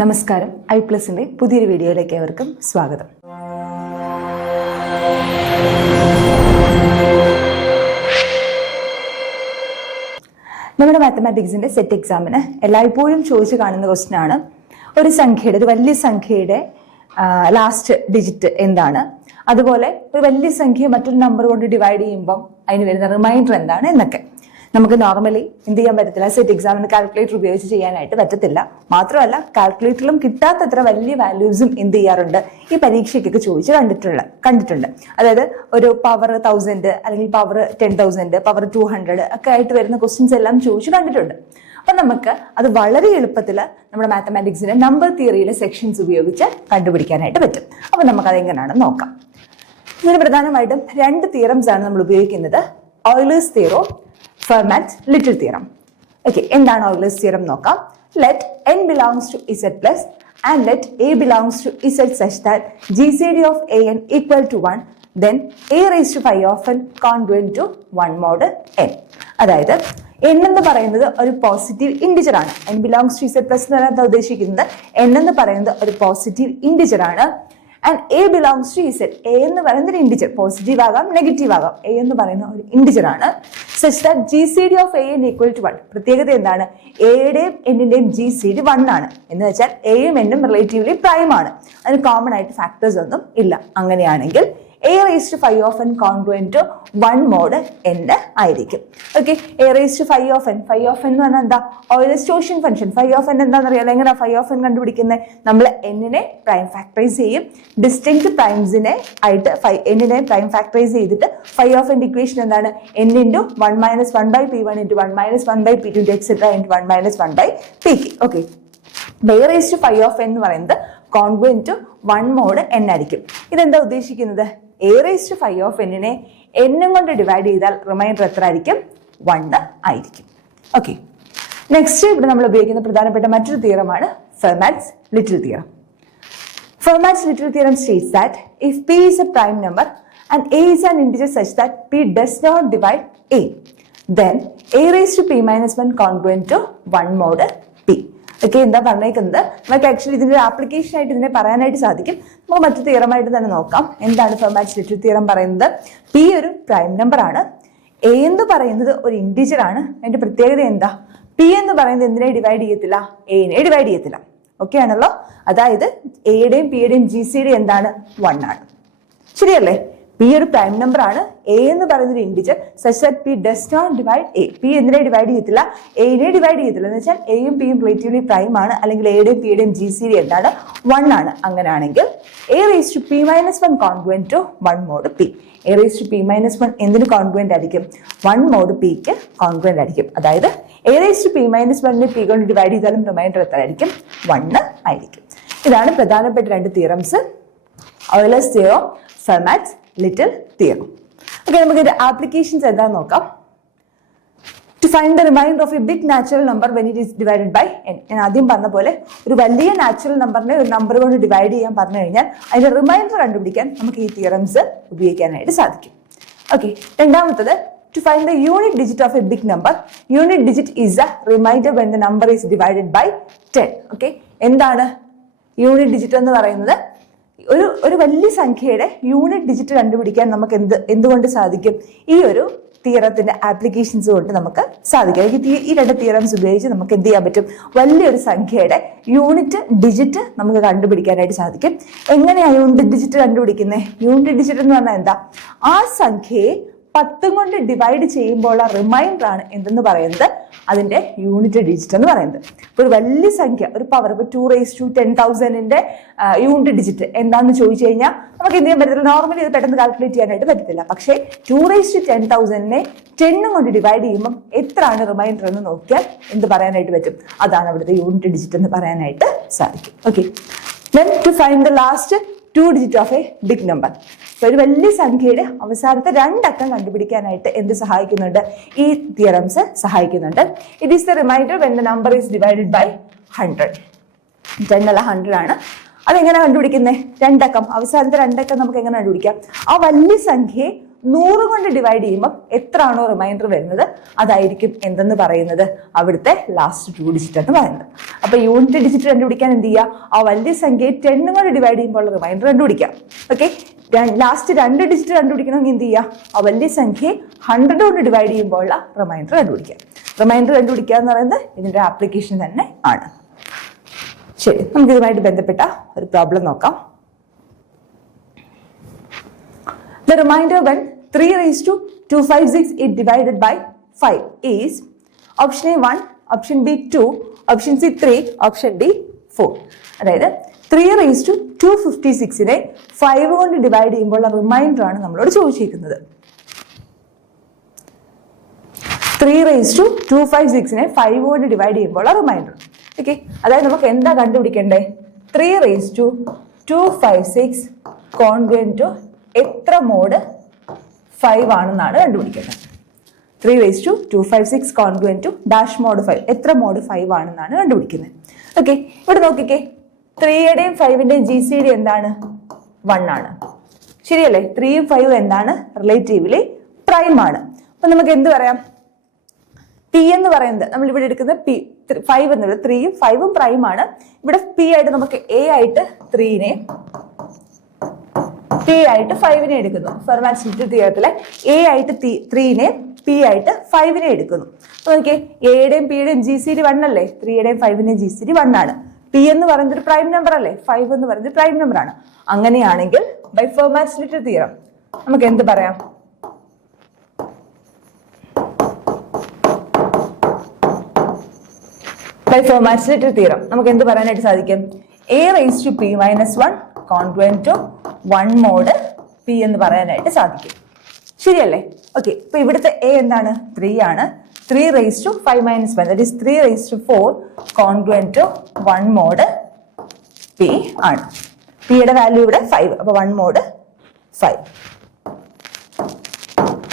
നമസ്കാരം. iPlusന്റെ പുതിയൊരു വീഡിയോയിലേക്ക് ഏവർക്കും സ്വാഗതം. നമ്മുടെ മാത്തമാറ്റിക്സിന്റെ സെറ്റ് എക്സാമിന് എല്ലായ്പ്പോഴും ചോദിച്ചു കാണുന്ന ക്വസ്റ്റ്യൻ ആണ്, ഒരു സംഖ്യയുടെ, ഒരു വലിയ സംഖ്യയുടെ ലാസ്റ്റ് ഡിജിറ്റ് എന്താണ്, അതുപോലെ ഒരു വലിയ സംഖ്യ മറ്റൊരു നമ്പർ കൊണ്ട് ഡിവൈഡ് ചെയ്യുമ്പം അതിന് വരുന്ന റിമൈൻഡർ എന്താണ് എന്നൊക്കെ. നമുക്ക് നോർമലി എന്ത് ചെയ്യാൻ പറ്റത്തില്ല, സെറ്റ് എക്സാമിന് കാൽക്കുലേറ്റർ ഉപയോഗിച്ച് ചെയ്യാനായിട്ട് പറ്റത്തില്ല. മാത്രമല്ല, കാൽക്കുലേറ്ററിലും കിട്ടാത്തത്ര വലിയ വാല്യൂസും എന്ത് ചെയ്യാറുണ്ട്, ഈ പരീക്ഷയ്ക്കൊക്കെ ചോദിച്ച് കണ്ടിട്ടുണ്ട്. അതായത് ഒരു പവർ 1000 അല്ലെങ്കിൽ പവർ 10,000, പവർ 200 ഒക്കെ ആയിട്ട് വരുന്ന ക്വസ്റ്റ്യൻസ് എല്ലാം ചോദിച്ച് കണ്ടിട്ടുണ്ട്. അപ്പൊ നമുക്ക് അത് വളരെ എളുപ്പത്തിൽ നമ്മുടെ മാത്തമാറ്റിക്സിന്റെ നമ്പർ തിയറിയിലെ സെക്ഷൻസ് ഉപയോഗിച്ച് കണ്ടുപിടിക്കാനായിട്ട് പറ്റും. അപ്പൊ നമുക്കത് എങ്ങനെയാണെന്ന് നോക്കാം. ഇതിന് പ്രധാനമായിട്ടും 2 തിയറംസ് ആണ് നമ്മൾ ഉപയോഗിക്കുന്നത്, Euler's theorem, Fermat's little theorem. Okay, എന്താണ് ഓയിലേഴ്സ് തിയറം നോക്കാം. Let n belongs to z plus and let a belongs to z such that GCD of an equal to 1, then a raised to phi of n congruent to 1 mod n. അതായത് n എന്ന് പറയുന്നത് ഒരു positive integer ആണ്. n belongs to z plus എന്ന് പറയാൻ ഉദ്ദേശിക്കുന്നത് n എന്ന് പറയുന്നത് ഒരു പോസിറ്റീവ് ഇൻഡിജർ ആണ്. And a belongs to z. A എന്ന് പറയുന്നത് ഒരു ഇൻഡിജർ, പോസിറ്റീവ് ആകാം നെഗറ്റീവ് ആകാം. എ എന്ന് പറയുന്ന ഒരു ഇൻഡിജർ ആണ്. Such that GCD of n equal to 1. പ്രത്യേകത എന്താണ്, എയുടെയും എന്നിന്റെയും GCD 1 ആണ്. എന്ന് വെച്ചാൽ എയും എന്നും റിലേറ്റീവ്ലി പ്രൈം ആണ്. അതിന് കോമൺ ആയിട്ട് ഫാക്ടേഴ്സ് ഒന്നും ഇല്ല. അങ്ങനെയാണെങ്കിൽ a raised to phi of n congruent to 1 mod n ആയിരിക്കും. Okay, a raised to phi of n. phi of n എന്ന് പറഞ്ഞാൽ എന്താ, ഓയിലേഴ്സ് ടോർഷൻ ഫംഗ്ഷൻ. phi of n എന്താണെന്ന് അറിയാലോ. എങ്ങനെ phi of n കണ്ടുപിടിക്കുന്നത്, നമ്മൾ n-നെ പ്രൈം ഫാക്ടറൈസ് ചെയ്യും, ഡിസ്റ്റിങ്ക്ട് പ്രൈംസിനെ ആയിട്ട് n-നെ പ്രൈം ഫാക്ടറൈസ് ചെയ്തിട്ട് phi of n ഇക്വേഷൻ എന്താണ്, n into 1 minus 1 by p1 into 1 minus 1 by p2 into etc into 1 minus 1 by pk. Okay, a raised to phi of n എന്ന് പറയുന്നത് congruent to 1 mod n ആയിരിക്കും. ഇതെന്താ ഉദ്ദേശിക്കുന്നത്, a raised to phi of n-നെ n കൊണ്ട് divide ചെയ്താൽ reminder എത്ര ആയിരിക്കും, 1 ആയിരിക്കും. ഓക്കെ, നെക്സ്റ്റ് ഇവിടെ നമ്മൾ ഉപയോഗിക്കുന്ന പ്രധാനപ്പെട്ട മറ്റൊരു തിയറമാണ് Fermat's little theorem. Fermat's little theorem states that if p is a prime number and a is an integer such that p does not divide a, then a raised to p minus 1 congruent to 1 mod p. Okay, എന്താ പറഞ്ഞേക്കുന്നത്, നമുക്ക് actually ഇതിന്റെ application ആയിട്ട് ഇതിനെ പറയാനായിട്ട് സാധിക്കും. നമുക്ക് മറ്റു തിയറമായിട്ട് തന്നെ നോക്കാം. എന്താണ് Fermat's little theorem പറയുന്നത്, പി ഒരു പ്രൈം നമ്പർ ആണ്, എ എന്ന് പറയുന്നത് ഒരു ഇൻഡിജർ ആണ്. അതിന്റെ പ്രത്യേകത എന്താ, പി എന്ന് പറയുന്നത് എന്തിനെ ഡിവൈഡ് ചെയ്യത്തില്ല, എനെ ഡിവൈഡ് ചെയ്യത്തില്ല. ഓക്കെ ആണല്ലോ. അതായത് എയുടെയും പിയുടെയും GCD എന്താണ്, 1 ആണ്. ശരിയല്ലേ. പി ഒരു പ്രൈം നമ്പർ ആണ്, എ എന്ന് പറയുന്ന ഒരു integer such that p does not divide a. P എന്തിനെ ഡിവൈഡ് ചെയ്യത്തില്ല, എനെ ഡിവൈഡ് ചെയ്യത്തില്ല. എന്ന് വെച്ചാൽ എയും പിയും റിലേറ്റീവ്ലി പ്രൈം ആണ്, അല്ലെങ്കിൽ എയുടെയും പിയുടെയും GCD എന്താണ്, 1 ആണ്. അങ്ങനെയാണെങ്കിൽ a raise to p minus 1 congruent to 1 mod p. A raise to p minus 1 എന്തിന് കോൺഗ്രുവന്റ് ആയിരിക്കും, 1 മോഡ് പിക്ക് കോൺഗ്രുവന്റ് ആയിരിക്കും. അതായത് a raise to p minus 1 p കൊണ്ട് ഡിവൈഡ് ചെയ്താലും റിമൈൻഡർ എത്ര ആയിരിക്കും, 1 ആയിരിക്കും. ഇതാണ് പ്രധാനപ്പെട്ട 2 theorems, Euler's theorem, Fermat's little theorem. Okay, നമുക്ക് ഇതിന്റെ ആപ്ലിക്കേഷൻസ് എന്താണെന്ന് നോക്കാം. To find the remainder of a big natural number when it is divided by n. ഞാൻ ആദ്യം പറഞ്ഞ പോലെ ഒരു വലിയ നാച്ചുറൽ നമ്പറിനെ ഒരു നമ്പർ കൊണ്ട് ഡിവൈഡ് ചെയ്യാൻ പറഞ്ഞു കഴിഞ്ഞാൽ അതിന്റെ റിമൈൻഡർ കണ്ടുപിടിക്കാൻ നമുക്ക് ഈ തിയറംസ് ഉപയോഗിക്കാനായിട്ട് സാധിക്കും. ഓക്കെ, രണ്ടാമത്തത് to find the unit digit of a big number. Unit digit is a remainder when the number is divided by 10. Okay, എന്താണ് യൂണിറ്റ് ഡിജിറ്റ് എന്ന് പറയുന്നത്, ഒരു വലിയ സംഖ്യയുടെ യൂണിറ്റ് ഡിജിറ്റ് കണ്ടുപിടിക്കാൻ നമുക്ക് എന്തുകൊണ്ട് സാധിക്കും, ഈ ഒരു തിയറത്തിന്റെ ആപ്ലിക്കേഷൻസ് കൊണ്ട് നമുക്ക് സാധിക്കും. ഈ 2 തിയറംസ് ഉപയോഗിച്ച് നമുക്ക് എന്ത് ചെയ്യാൻ പറ്റും, വലിയൊരു സംഖ്യയുടെ യൂണിറ്റ് ഡിജിറ്റ് നമുക്ക് കണ്ടുപിടിക്കാനായിട്ട് സാധിക്കും. എങ്ങനെയാണ് യൂണിറ്റ് ഡിജിറ്റ് കണ്ടുപിടിക്കുന്നത്, യൂണിറ്റ് ഡിജിറ്റ് എന്ന് പറഞ്ഞാൽ എന്താ, ആ സംഖ്യയെ 10 കൊണ്ട് ഡിവൈഡ് ചെയ്യുമ്പോൾ ആ റിമൈൻഡർ ആണ് എന്തെന്ന് പറയുന്നത്, അതിന്റെ യൂണിറ്റ് ഡിജിറ്റ് എന്ന് പറയുന്നത്. ഇപ്പൊ ഒരു വലിയ സംഖ്യ, ഒരു പവർ, ഇപ്പൊ 2 raised to 10,000ന്റെ യൂണിറ്റ് ഡിജിറ്റ് എന്താണെന്ന് ചോദിച്ചു കഴിഞ്ഞാൽ നമുക്ക് എന്ത് ചെയ്യാൻ പറ്റത്തില്ല, നോർമലി ഇത് പെട്ടെന്ന് കാൽക്കുലേറ്റ് ചെയ്യാനായിട്ട് പറ്റത്തില്ല. പക്ഷേ 2 raised to 10,000നെ 10 കൊണ്ട് ഡിവൈഡ് ചെയ്യുമ്പോൾ എത്രയാണ് റിമൈൻഡർ എന്ന് നോക്കിയാൽ എന്ത് പറയാനായിട്ട് പറ്റും, അതാണ് അവിടുത്തെ യൂണിറ്റ് ഡിജിറ്റ് എന്ന് പറയാനായിട്ട് സാധിക്കും. Okay, then to find the last 2 digit of a big number. ഒരു വലിയ സംഖ്യയുടെ അവസാനത്തെ 2 അക്കം കണ്ടുപിടിക്കാനായിട്ട് എന്ത് സഹായിക്കുന്നുണ്ട്, ഈ തിയറംസ് സഹായിക്കുന്നുണ്ട്. It is the remainder when the number is divided by 100. 10 അല്ല 100 ആണ്. അതെങ്ങനെ കണ്ടുപിടിക്കുന്നത്, 2 അക്കം, അവസാനത്തെ 2 അക്കം നമുക്ക് എങ്ങനെ കണ്ടുപിടിക്കാം, ആ വലിയ സംഖ്യയെ 100 കൊണ്ട് ഡിവൈഡ് ചെയ്യുമ്പോൾ എത്രയാണോ റിമൈൻഡർ വരുന്നത് അതായിരിക്കും എന്തെന്ന് പറയുന്നത് അവിടുത്തെ ലാസ്റ്റ് 2 ഡിജിറ്റ് എന്ന് പറയുന്നത്. അപ്പൊ യൂണിറ്റ് ഡിജിറ്റ് കണ്ടുപിടിക്കാൻ എന്ത് ചെയ്യുക, ആ വലിയ സംഖ്യയെ 10 കൊണ്ട് ഡിവൈഡ് ചെയ്യുമ്പോൾ റിമൈൻഡർ കണ്ടുപിടിക്കാം. ഓക്കെ, ലാസ്റ്റ് 2 ഡിജിറ്റ് കണ്ടുപിടിക്കണമെങ്കിൽ എന്ത് ചെയ്യുക, ആ വലിയ സംഖ്യയെ 100 കൊണ്ട് ഡിവൈഡ് ചെയ്യുമ്പോൾ ഉള്ള റിമൈൻഡർ കണ്ടുപിടിക്കാം. റിമൈൻഡർ കണ്ടുപിടിക്കുക എന്ന് പറയുന്നത് ഇതിന്റെ ആപ്ലിക്കേഷൻ തന്നെ ആണ്. ശരി, നമുക്ക് ഇതുമായിട്ട് ബന്ധപ്പെട്ട ഒരു പ്രോബ്ലം നോക്കാം. The remainder when 3 raised to 256 is divided by 5 is option A 1, option B 2, option C 3, option D 4. അതായത് 3 raised to 256നെ 5 കൊണ്ട് ഡിവൈഡ് ചെയ്യുമ്പോൾ റിമൈൻഡർ ആണ് നമ്മളോട് ചോദിച്ചിരിക്കുന്നത്. 3 raised to 256നെ 5 കൊണ്ട് ഡിവൈഡ് ചെയ്യുമ്പോൾ റിമൈൻഡർ. ഓക്കെ, അതായത് നമുക്ക് എന്താ കണ്ടുപിടിക്കണ്ടേ, 3 raised to 256 കോൺഗ്രുവന്റ് ടു എത്ര മോഡ് 5 ആണെന്നാണ് കണ്ടുപിടിക്കേണ്ടത്. 3 raised to 256 congruent to dash mod 5 എത്ര മോഡ് 5 ആണെന്നാണ് കണ്ടുപിടിക്കുന്നത്. ഓക്കെ, ഇവിടെ നോക്കിക്കേ, 3യുടെയും 5ന്റെയും GCD എന്താണ്, 1 ആണ്. ശരിയല്ലേ? 3യും 5ഉം എന്താണ്, റിലേറ്റീവ്ലി പ്രൈം ആണ്. അപ്പൊ നമുക്ക് എന്ത് പറയാം, പി എന്ന് പറയുന്നത് നമ്മൾ ഇവിടെ എടുക്കുന്ന പി 5 എന്നുള്ളത് 3യും 5ഉം പ്രൈം ആണ്. ഇവിടെ പി ആയിട്ട് നമുക്ക് എ ആയിട്ട് 3നെ, പി ആയിട്ട് 5നെ എടുക്കുന്നു. ഫെർമാറ്റ് തിയറത്തിലെ എ ആയിട്ട് 3നെ, പി ആയിട്ട് 5നെ എടുക്കുന്നു. അപ്പൊ നോക്കിയേ, എയുടെയും പിയുടെയും GCD 1 അല്ലേ, 3യുടെയും 5ന്റെയും GCD 1 ആണ്. പി എന്ന് പറയുന്നത് ഒരു പ്രൈം നമ്പർ അല്ലേ, 5 എന്ന് പറയുന്നത് പ്രൈം നമ്പർ ആണ്. അങ്ങനെയാണെങ്കിൽ ബൈ ഫെർമാറ്റ് തിയറം നമുക്ക് എന്ത് പറയാം, ബൈ ഫെർമാറ്റ് തിയറം നമുക്ക് എന്ത് പറയാനായിട്ട് സാധിക്കും, a raise to p minus 1 congruent to 1 mod p എന്ന് പറയാനായിട്ട് സാധിക്കും. ശരിയല്ലേ? ഓക്കെ, ഇപ്പൊ ഇവിടുത്തെ എ എന്താണ്, 3 ആണ്. 3 raised to 5 minus 1, that is 3 raised to 4 congruent to 1 mod p ആണ്. p യുടെ വാല്യൂ ഇവിടെ 5, അപ്പൊ 1 mod 5.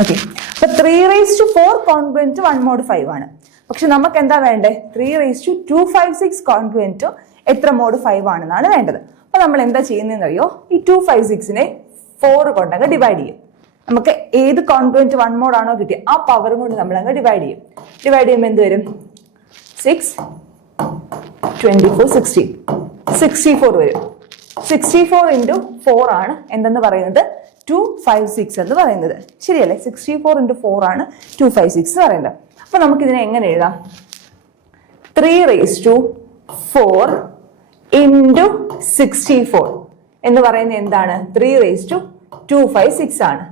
ഓക്കെ, അപ്പൊ 3 raised to 4 congruent to 1 mod 5 ആണ്. പക്ഷെ നമുക്ക് എന്താ വേണ്ടേ, 3 raised to 256 congruent to എത്ര മോഡ് 5 ആണെന്നാണ് വേണ്ടത്. അപ്പൊ നമ്മൾ എന്താ ചെയ്യുന്നതെന്ന് അറിയോ, ഈ 256നെ 4 കൊണ്ടങ്ങ് ഡിവൈഡ് ചെയ്യും. നമുക്ക് ഏത് കോൺഗ്രുവന്റ് 1 മോഡ് ആണോ കിട്ടിയ ആ പവർ കൊണ്ട് നമ്മൾ അങ്ങ് ഡിവൈഡ് ചെയ്യും. ഡിവൈഡ് ചെയ്യുമ്പോൾ എന്ത് വരും, 6 24 60 64 വരും. 64 into 4 ആണ് എന്തെന്ന് പറയുന്നത്, 256 എന്ന് പറയുന്നത്. ശരിയല്ലേ? 64 into 4 ആണ് 256 എന്ന് പറയുന്നത്. അപ്പൊ നമുക്ക് ഇതിനെ എങ്ങനെ എഴുതാം, 3 raised to 4 into 64 എന്ന് പറയുന്നത് എന്താണ്, 3 raised to 256 ആണ്.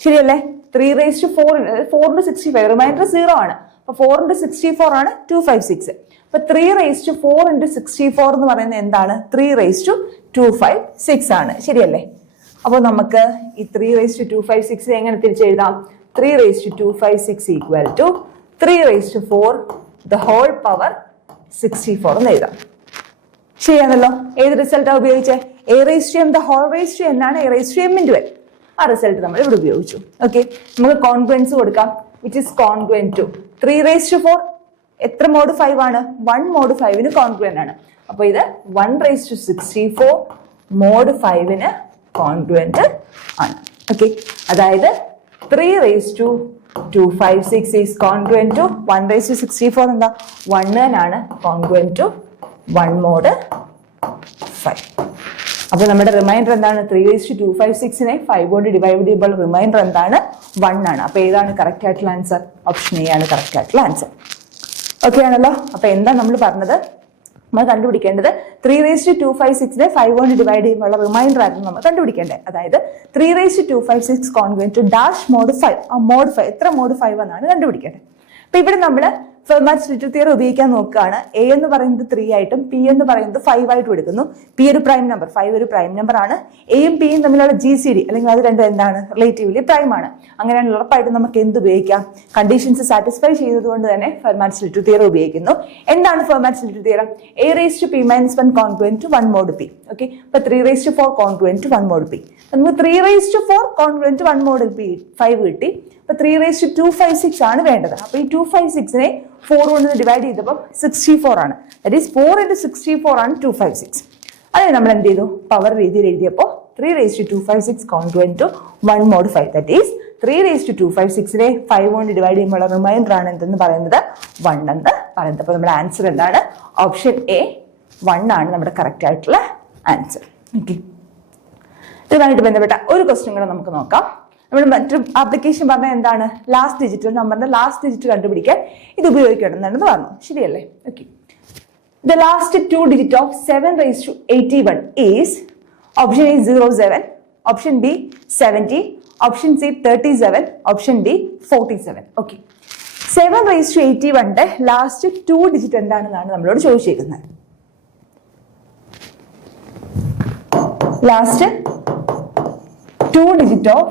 ശരിയല്ലേ? 3 raised to 4 into 65 റിമൈൻഡർ 0 ആണ്. അപ്പൊ 4 into 64 ആണ് 256. അപ്പൊ 3 raised to 4 into 64 എന്ന് പറയുന്നത് എന്താണ്, 3 raised to 256 ആണ്. ശരിയല്ലേ? അപ്പൊ നമുക്ക് ഈ 3 raised to 256 എങ്ങനെ തിരിച്ചെഴുതാം, 3 raised to 256 equal to 3 raised to 4 the whole power 64 എന്ന് എഴുതാം. ശരിയാണല്ലോ? ഏത് റിസൾട്ടാ ഉപയോഗിച്ചേ, a raise to m the whole raise to എന്നാണ് a raise to m into n. ആ റിസൾട്ട് നമ്മൾ ഇവിടെ ഉപയോഗിച്ചു. ഓക്കെ, നമുക്ക് കോൺഗ്രുവൻസ് കൊടുക്കാം, which is congruent to 3 raised to 4 എത്ര മോഡ് 5 ആണ്, 1 മോഡ് 5ന് കോൺഗ്രുവന്റ് ആണ്. അപ്പൊ ഇത് 1 raised to 64 മോഡ് 5ന് കോൺഗ്രുവന്റ് ആണ്. ഓക്കെ, അതായത് 3 raised to 256 is congruent to 1 raised to 64 എന്താ, 1 ആണ് congruent to 1 മോഡ് 5. അപ്പൊ നമ്മുടെ റിമൈൻഡർ എന്താണ്, 3 raised to 256നെ 5 കൊണ്ട് ഡിവൈഡ് ചെയ്യുമ്പോൾ റിമൈൻഡർ എന്താണ്, 1 ആണ്. അപ്പൊ ഏതാണ് കറക്റ്റ് ആയിട്ടുള്ള ആൻസർ, ഓപ്ഷൻ എ ആണ് കറക്റ്റ് ആയിട്ടുള്ള ആൻസർ. ഓക്കെ ആണല്ലോ? അപ്പൊ എന്താ നമ്മൾ പറഞ്ഞത്, നമ്മൾ കണ്ടുപിടിക്കേണ്ടത് 3 raised to 256നെ 5 കൊണ്ട് ഡിവൈഡ് ചെയ്യുമ്പോൾ റിമൈൻഡർ ആയിരുന്നു നമ്മൾ കണ്ടുപിടിക്കേണ്ടത്. അതായത് 3 raised to 256 congruent to dash mod 5, ആ മോഡ് 5 എത്ര മോഡ് 5 എന്നാണ് കണ്ടുപിടിക്കേണ്ടത്. അപ്പൊ ഇവിടെ നമ്മള് ഫെർമാറ്റ് തിയറി ഉപയോഗിക്കാൻ നോക്കുകയാണ്. എ എന്ന് പറയുന്നത് 3 ആയിട്ടും പി എന്ന് പറയുന്നത് 5 ആയിട്ടും എടുക്കുന്നു. പി ഒരു പ്രൈം നമ്പർ, 5 ഒരു പ്രൈം നമ്പർ ആണ്. എയും പിയും തമ്മിലുള്ള GCD അല്ലെങ്കിൽ അത് രണ്ടും എന്താണ്, റിലേറ്റീവ്ലി പ്രൈം ആണ്. അങ്ങനെയാണെങ്കിൽ ഉറപ്പായിട്ടും നമുക്ക് എന്ത് ഉപയോഗിക്കാം, കണ്ടീഷൻസ് സാറ്റിസ്ഫൈ ചെയ്തതുകൊണ്ട് തന്നെ ഫെർമാറ്റ് തിയറി ഉപയോഗിക്കുന്നു. എന്താണ് Fermat theorem, a raise to p minus 1 congruent to 1 mod p. Okay, അപ്പൊ 3 raised to 4 congruent to 1 mod p. നമുക്ക് 3 raised to 4 congruent to 1 mod p 5 കിട്ടി. അപ്പൊ 3 raised to 256 ആണ് വേണ്ടത്. അപ്പൊ ഈ 256നെ 4 കൊണ്ട് ഡിവൈഡ് ചെയ്തപ്പോൾ 64 ആണ്. ദാറ്റ് ഈസ് 4 into 64 ആണ് 256. അതിന് നമ്മൾ എന്ത് ചെയ്തു, പവർ രീതിയിൽ എഴുതിയപ്പോൾ 3 raised to 256 congruent to 1 mod 5, that is 3/256 നെ 5 കൊണ്ട് ഡിവൈഡ് ചെയ്യുമ്പോൾ റിമൈൻഡർ ആണ് എന്തെന്ന് പറയുന്നത് 1 എന്ന് പറയുന്നത്. അപ്പോൾ നമ്മുടെ ആൻസർ എന്താണ്? ഓപ്ഷൻ എ 1 ആണ് നമ്മുടെ കറക്റ്റ് ആയിട്ടുള്ള ആൻസർ. ഓക്കെ, ഇതുമായിട്ട് ബന്ധപ്പെട്ട ഒരു ക്വസ്റ്റ്യൻ കൂടെ നമുക്ക് നോക്കാം. നമ്മൾ മറ്റൊരു ആപ്ലിക്കേഷൻ പറഞ്ഞാൽ എന്താണ്? ലാസ്റ്റ് ഡിജിറ്റ്, നമ്പറിന്റെ ലാസ്റ്റ് ഡിജിറ്റ് കണ്ടുപിടിക്കാൻ ഇത് ഉപയോഗിക്കണമെന്നാണെന്ന് പറഞ്ഞു, ശരിയല്ലേ? Okay, the last 2 digit of 7/81 is option A 07, option B 70, option C 37, option D 47. Okay, 7/81 last 2 digit എന്താണെന്നാണ് നമ്മളോട് ചോദിച്ചിരിക്കുന്നത്. Last 2 digit of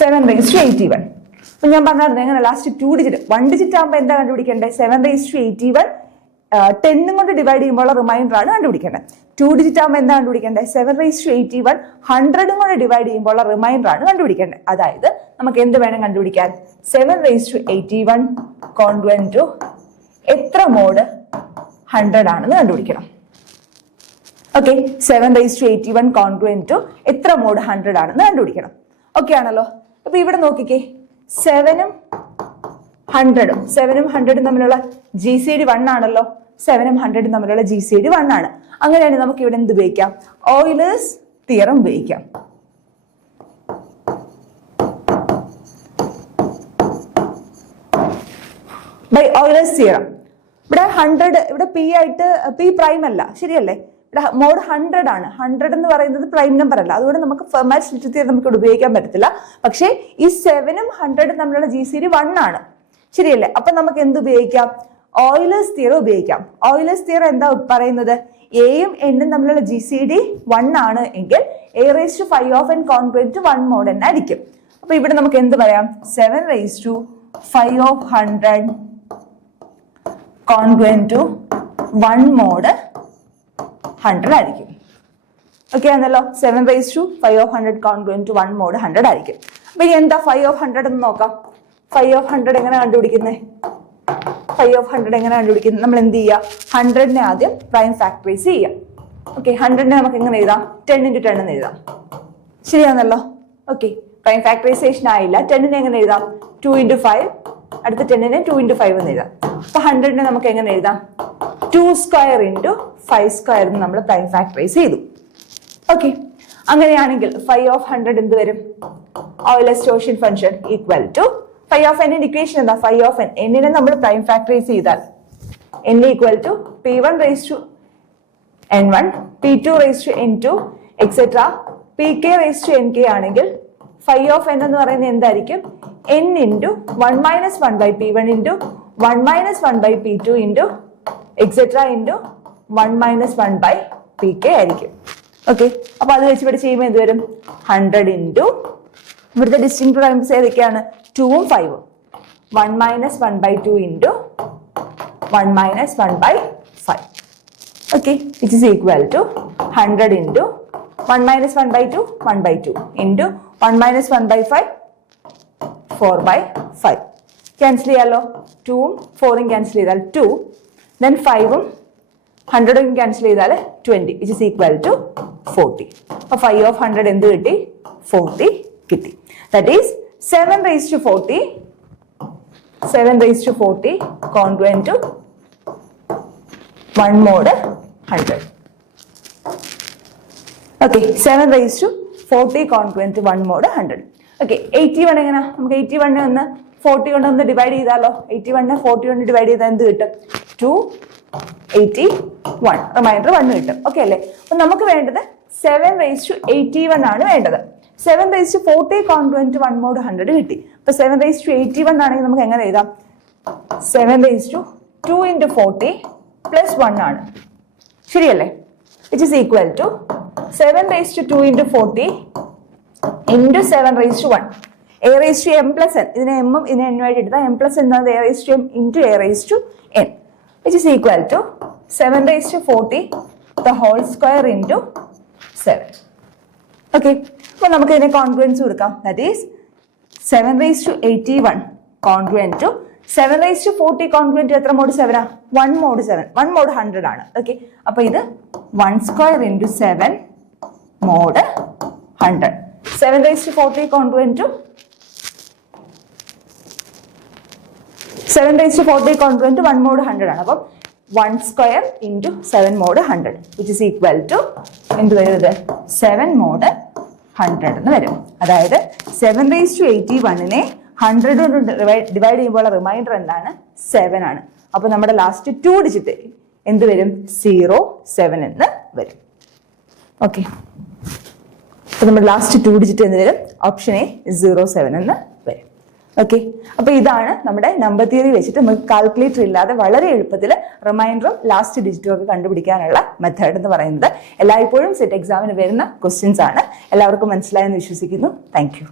7/81. അപ്പൊ ഞാൻ പറഞ്ഞായിരുന്നു എങ്ങനെ ലാസ്റ്റ് 2 ഡിജിറ്റ്, 1 ഡിജിറ്റ് ആകുമ്പോൾ എന്താ കണ്ടുപിടിക്കേണ്ടത്? 7/81 10 കൊണ്ട് ഡിവൈഡ് ചെയ്യുമ്പോൾ റിമൈൻഡർ ആണ് കണ്ടുപിടിക്കേണ്ടത്. 2 ഡിജിറ്റ് ആകുമ്പോൾ എന്താ കണ്ടുപിടിക്കേണ്ടത്? 7/81 100 കൊണ്ട് ഡിവൈഡ് ചെയ്യുമ്പോൾ റിമൈൻഡർ ആണ് കണ്ടുപിടിക്കേണ്ടത്. അതായത് നമുക്ക് എന്ത് വേണം കണ്ടുപിടിക്കാൻ? 7/81 കോൺഗ്രുവന്റ് ടു എത്ര മോഡ് 100 ആണെന്ന് കണ്ടുപിടിക്കണം. ഓക്കെ, 7/81 കോൺഗ്രുവന്റ് ടു എത്ര മോഡ് 100 ആണെന്ന് കണ്ടുപിടിക്കണം. ഓക്കെ ആണല്ലോ? അപ്പൊ ഇവിടെ നോക്കിക്കേ, 7ഉം 100ഉം തമ്മിലുള്ള GCD 1 ആണല്ലോ. 7ഉം 100ഉം തമ്മിലുള്ള GCD 1 ആണ്. അങ്ങനെയാണെങ്കിൽ നമുക്ക് ഇവിടെ എന്ത് ഉപയോഗിക്കാം? ഓയിലേഴ്സ് തിയറം ഉപയോഗിക്കാം. By Euler's theorem. ഇവിടെ 100 ഇവിടെ P ആയിട്ട് P പ്രൈം അല്ല, ശരിയല്ലേ? ഇവിടെ മോഡ് 100 ആണ്. 100 എന്ന് പറയുന്നത് പ്രൈം നമ്പർ അല്ല, അതുകൊണ്ട് നമുക്ക് ഫെർമാറ്റ് സ്പ്ലിറ്റ് തിയറം നമുക്ക് ഉപയോഗിക്കാൻ പറ്റത്തില്ല. പക്ഷേ ഈ 7ഉം 100ഉം തമ്മിലുള്ള GCD 1 ആണ്, ശരിയല്ലേ? അപ്പൊ നമുക്ക് എന്ത് ഉപയോഗിക്കാം? ഓയിലേഴ്സ് തിയറം ഉപയോഗിക്കാം. ഓയിലേഴ്സ് തിയറം എന്താ പറയുന്നത്? എയും എണ്ണും തമ്മിലുള്ള GCD 1 ആണ് എങ്കിൽ A⁵n congruent to 1 mode n ആയിരിക്കും. അപ്പൊ ഇവിടെ നമുക്ക് എന്ത് പറയാം? 7⁵ കോൺഗ്രുവന്റ് ടു 1 മോഡ് 100 ആയിരിക്കും. ഓക്കെ ആണല്ലോ? 7⁵ കോൺഗ്രുവന്റ് ടു 1 മോഡ് 100 ആയിരിക്കും. അപ്പൊ ഇനി എന്താ φ(100) എന്ന് നോക്കാം. φ(100) എങ്ങനെ കണ്ടുപിടിക്കുന്നത്? φ(100) എങ്ങനെ കണ്ടുപിടിക്കുന്നത്? നമ്മൾ എന്ത് ചെയ്യുക? 100നെ ആദ്യം പ്രൈം ഫാക്ടറൈസ് ചെയ്യാം. ഓക്കെ, 100നെ നമുക്ക് എങ്ങനെ എഴുതാം? 10 × 10 എന്ന് എഴുതാം, ശരിയാണല്ലോ? ഓക്കെ, പ്രൈം ഫാക്ടറൈസേഷൻ ആയില്ല. 10നെ എങ്ങനെ എഴുതാം? 2 × 5. അടുത്ത 10നെ 2 × 5 എന്ന് എഴുതാം. അപ്പൊ 100നെ നമുക്ക് എങ്ങനെ എഴുതാം? 2² × 5² എന്ന് നമ്മൾ പ്രൈം ഫാക്ടറൈസ് ചെയ്തു. ഓക്കെ, അങ്ങനെയാണെങ്കിൽ φ(100) എന്ത് വരും? ഓയിലേഴ്സ് ടോർഷൻ function equal to φ(n) equation എന്താ? φ(n) നെ നമ്മൾ പ്രൈം ഫാക്ടറൈസ് ചെയ്താൽ n equal to P1(n1), P2(n2) etcetera Pk(nk) ആണെങ്കിൽ φ(n) എന്ന് പറയുന്നത് എന്തായിരിക്കും? n × 1 - 1/P1 × 1 - 1/P2 × etcetera × 1 - 1/Pk ആയിരിക്കും. ഓക്കെ, അപ്പൊ അത് വെച്ച് ഇവിടെ ചെയ്യുമ്പോൾ എന്ത് വരും? 100 × ഇവിടുത്തെ ഡിസ്റ്റിങ് പ്രൈംസ് ഏതൊക്കെയാണ്? 2ഉം 5ഉം. 1 - 1/2 × 1 - 1/5. Okay, which is equal to 100 × 1 - 1/2 1/2 × 1 - 1/5 4/5. Cancel ചെയ്യാലോ? 2ഉം 4ഉം ക്യാൻസൽ ചെയ്താൽ 2, then 5ഉം 100ഉം ക്യാൻസൽ ചെയ്താൽ 20, which is equal to 40. അപ്പൊ φ(100) എന്ത് കിട്ടി? 40 കിട്ടി. That is 7⁵40 congruent to 1 mod 100. Okay, 7⁵40 congruent to 1 mod 100. Okay, 81 എങ്ങനെ? നമുക്ക് 81 ഒന്ന് 40 കൊണ്ട് ഒന്ന് ഡിവൈഡ് ചെയ്താലോ? 81 40 കൊണ്ട് ഡിവൈഡ് ചെയ്താൽ എന്ത് കിട്ടും? 281. റിമൈൻഡർ 1 കിട്ടും. ഓക്കെ അല്ലേ? അപ്പൊ നമുക്ക് വേണ്ടത് 7⁵81 ആണ് വേണ്ടത്. 7⁵40 കോൺഗ്രുവന്റ് ടു 1 മോഡ് 100 കിട്ടി. അപ്പൊ 7⁵81 ആണെങ്കിൽ നമുക്ക് എങ്ങനെ എഴുതാം? 7⁵2 × 40 + 1 ആണ്, ശരിയല്ലേ? Which is equal to 7⁵2 × 40 × 7⁵1. A(m+n) ഇതിനെ എമ്മും ഇതിനെ എന്നും ആയിട്ട് എടുത്താൽ m+n എന്നത് A(m) × A(n), which is equal to 7⁵40 the whole square into 7. Okay, അപ്പോൾ നമുക്ക് ഇതിനെ കോൺഗ്രുവൻസ് കൊടുക്കാം. That is 7⁵81 congruent to 7⁵40 congruent എത്ര മോഡ് 7 ആ? 1 മോഡ് 7. 1 മോഡ് 100 ആണ്. ഓക്കെ, അപ്പൊ ഇത് 1² × 7 mode 100. 7⁻⁴ congruent to 7⁻⁴ congruent to 1 mod 100 ആണ്. അപ്പം 1 square into 7 mod 100 which is equal to എന്ത് വരും ഇത് 7 mod 100 എന്ന് വരും. അതായത് 7⁻81നെ 100 കൊണ്ട് ഡിവൈഡ് ചെയ്യുമ്പോൾ റിമൈൻഡർ എന്താണ് 7 ആണ്. അപ്പൊ നമ്മുടെ ലാസ്റ്റ് 2 ഡിജിറ്റ് എന്ത് വരും 07 എന്ന് വരും. ഓക്കെ, അപ്പൊ നമ്മുടെ ലാസ്റ്റ് 2 ഡിജിറ്റ് എന്ന് വരും ഓപ്ഷൻ എ 07 എന്ന് വരും. ഓക്കെ, അപ്പൊ ഇതാണ് നമ്മുടെ നമ്പർ തിയറി വെച്ചിട്ട് നമുക്ക് കാൽക്കുലേറ്റർ ഇല്ലാതെ വളരെ എളുപ്പത്തിൽ റിമൈൻഡറും ലാസ്റ്റ് ഡിജിറ്റും ഒക്കെ കണ്ടുപിടിക്കാനുള്ള മെത്തേഡ് എന്ന് പറയുന്നത് എല്ലായ്പ്പോഴും സെറ്റ് എക്സാമിന് വരുന്ന ക്വസ്റ്റ്യൻസ് ആണ്. എല്ലാവർക്കും മനസ്സിലായെന്ന് വിശ്വസിക്കുന്നു. Thank you.